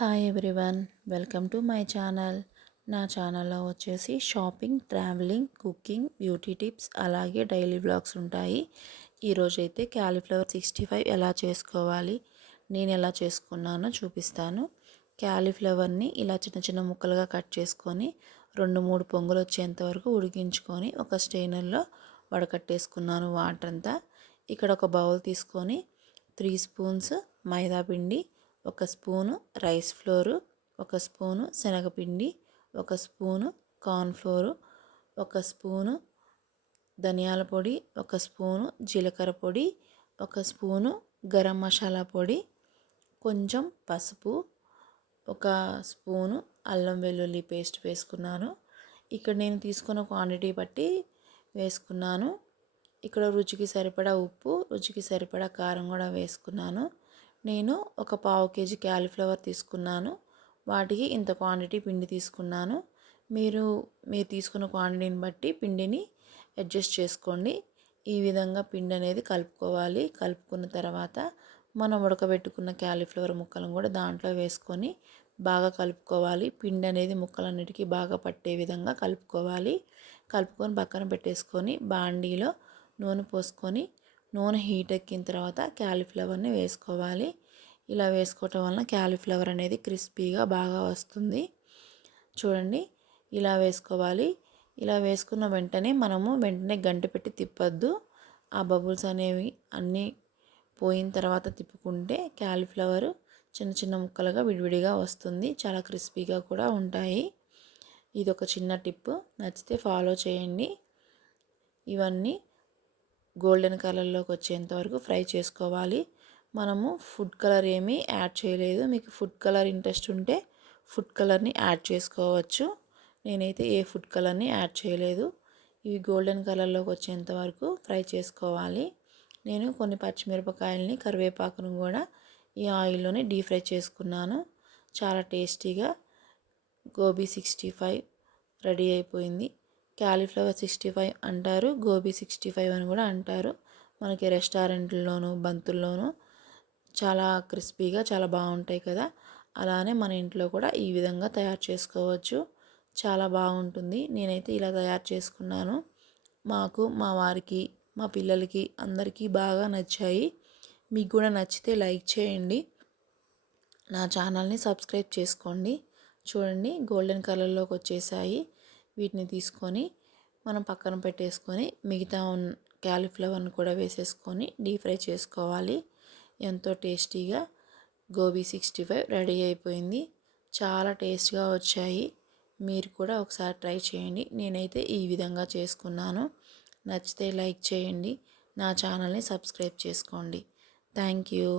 Hi everyone, welcome to my channel. నా ఛానల్లో వచ్చేసి shopping, travelling, cooking, beauty tips అలాగే డైలీ వ్లాగ్స్ ఉంటాయి. ఈరోజైతే క్యాలీఫ్లవర్ 65 ఎలా చేసుకోవాలి, నేను ఎలా చేసుకున్నానో చూపిస్తాను. క్యాలీఫ్లవర్ని ఇలా చిన్న చిన్న ముక్కలుగా కట్ చేసుకొని 2-3 పొంగులు వచ్చేంత వరకు ఉడికించుకొని ఒక స్ట్రైనర్లో వడకట్టేసుకున్నాను వాటర్ అంతా. ఇక్కడ ఒక బౌల్ తీసుకొని 3 స్పూన్స్ మైదా పిండి, 1 స్పూను రైస్ ఫ్లోరు, 1 స్పూను శనగపిండి, 1 స్పూను కార్న్ఫ్లోరు, 1 స్పూను ధనియాల పొడి, 1 స్పూను జీలకర్ర పొడి, 1 స్పూను గరం మసాలా పొడి, కొంచెం పసుపు, 1 స్పూను అల్లం వెల్లుల్లి పేస్ట్ వేసుకున్నాను. ఇక్కడ నేను తీసుకున్న క్వాంటిటీ బట్టి వేసుకున్నాను. ఇక్కడ రుచికి సరిపడా ఉప్పు, రుచికి సరిపడా కారం కూడా వేసుకున్నాను. నేను ఒక 1/2 కేజీ క్యాలీఫ్లవర్ తీసుకున్నాను. వాటికి ఇంత క్వాంటిటీ పిండి తీసుకున్నాను. మీరు తీసుకున్న క్వాంటిటీని బట్టి పిండిని అడ్జస్ట్ చేసుకోండి. ఈ విధంగా పిండి అనేది కలుపుకోవాలి. కలుపుకున్న తర్వాత మనం ఉడకబెట్టుకున్న క్యాలీఫ్లవర్ ముక్కలను కూడా దాంట్లో వేసుకొని బాగా కలుపుకోవాలి. పిండి అనేది ముక్కలన్నిటికీ బాగా పట్టే విధంగా కలుపుకోవాలి. కలుపుకొని పక్కన పెట్టేసుకొని బాండీలో నూనె పోసుకొని నూనె హీట్ ఎక్కిన తర్వాత క్యాలీఫ్లవర్ని వేసుకోవాలి. ఇలా వేసుకోవటం వలన క్యాలీఫ్లవర్ అనేది క్రిస్పీగా బాగా వస్తుంది. చూడండి, ఇలా వేసుకోవాలి. ఇలా వేసుకున్న వెంటనే వెంటనే గంట పెట్టి తిప్పొద్దు. ఆ బబుల్స్ అనేవి అన్నీ పోయిన తర్వాత తిప్పుకుంటే క్యాలీఫ్లవర్ చిన్న చిన్న ముక్కలుగా విడివిడిగా వస్తుంది. చాలా క్రిస్పీగా కూడా ఉంటాయి. ఇది ఒక చిన్న టిప్, నచ్చితే ఫాలో చేయండి. ఇవన్నీ గోల్డెన్ కలర్లోకి వచ్చేంత వరకు ఫ్రై చేసుకోవాలి. మనము ఫుడ్ కలర్ ఏమీ యాడ్ చేయలేదు. మీకు ఫుడ్ కలర్ ఇంట్రెస్ట్ ఉంటే ఫుడ్ కలర్ని యాడ్ చేసుకోవచ్చు. నేనైతే ఏ ఫుడ్ కలర్ని యాడ్ చేయలేదు. ఇవి గోల్డెన్ కలర్లోకి వచ్చేంత వరకు ఫ్రై చేసుకోవాలి. నేను కొన్ని పచ్చిమిరపకాయలని, కరివేపాకును కూడా ఈ ఆయిల్లోనే డీప్ ఫ్రై చేసుకున్నాను. చాలా టేస్టీగా గోబీ 65 రెడీ అయిపోయింది. క్యాలీఫ్లవర్ 65 అంటారు, గోబీ 65 అని కూడా అంటారు. మనకి రెస్టారెంట్లోనూ బంతుల్లోనూ చాలా క్రిస్పీగా చాలా బాగుంటాయి కదా. అలానే మన ఇంట్లో కూడా ఈ విధంగా తయారు చేసుకోవచ్చు. చాలా బాగుంటుంది. నేనైతే ఇలా తయారు చేసుకున్నాను. మాకు, మా వారికి, మా పిల్లలకి అందరికీ బాగా నచ్చాయి. మీకు కూడా నచ్చితే లైక్ చేయండి. నా ఛానల్ని సబ్స్క్రైబ్ చేసుకోండి. చూడండి, గోల్డెన్ కలర్లోకి వచ్చేసాయి. వీటిని తీసుకొని మనం పక్కన పెట్టేసుకొని మిగతా క్యాలీఫ్లవర్ని కూడా వేసేసుకొని డీప్ ఫ్రై చేసుకోవాలి. ఎంతో టేస్టీగా గోబీ 65 రెడీ అయిపోయింది. చాలా టేస్ట్గా వచ్చాయి. మీరు కూడా ఒకసారి ట్రై చేయండి. నేనైతే ఈ విధంగా చేసుకున్నాను. నచ్చితే లైక్ చేయండి. నా ఛానల్ని సబ్స్క్రైబ్ చేసుకోండి. Thank you.